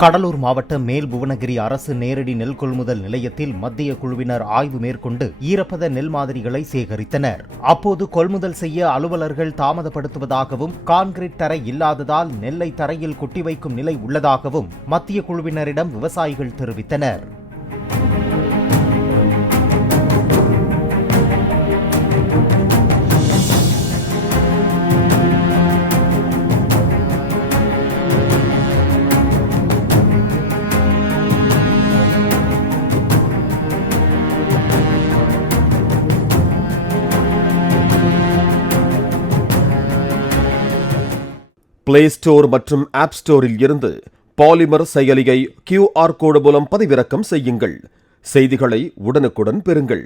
கடலூர் மாவட்டம் மேல்புவனகிரி அரசு நேரடி நெல் கொள்முதல் நிலையத்தில் மத்திய குழுவினர் ஆய்வு மேற்கொண்டு ஈரப்பத நெல் மாதிரிகளை சேகரித்தனர். அப்போது கொள்முதல் செய்ய அலுவலர்கள் தாமதப்படுத்துவதாகவும், கான்கிரீட் தரை இல்லாததால் நெல்லை தரையில் கொட்டி வைக்கும் நிலை உள்ளதாகவும் மத்திய குழுவினரிடம் விவசாயிகள் தெரிவித்தனர். பிளே ஸ்டோர் மற்றும் ஆப் ஸ்டோரில் இருந்து பாலிமர் செயலியை QR கோடு மூலம் பதிவிறக்கம் செய்யுங்கள். செய்திகளை உடனுக்குடன் பெறுங்கள்.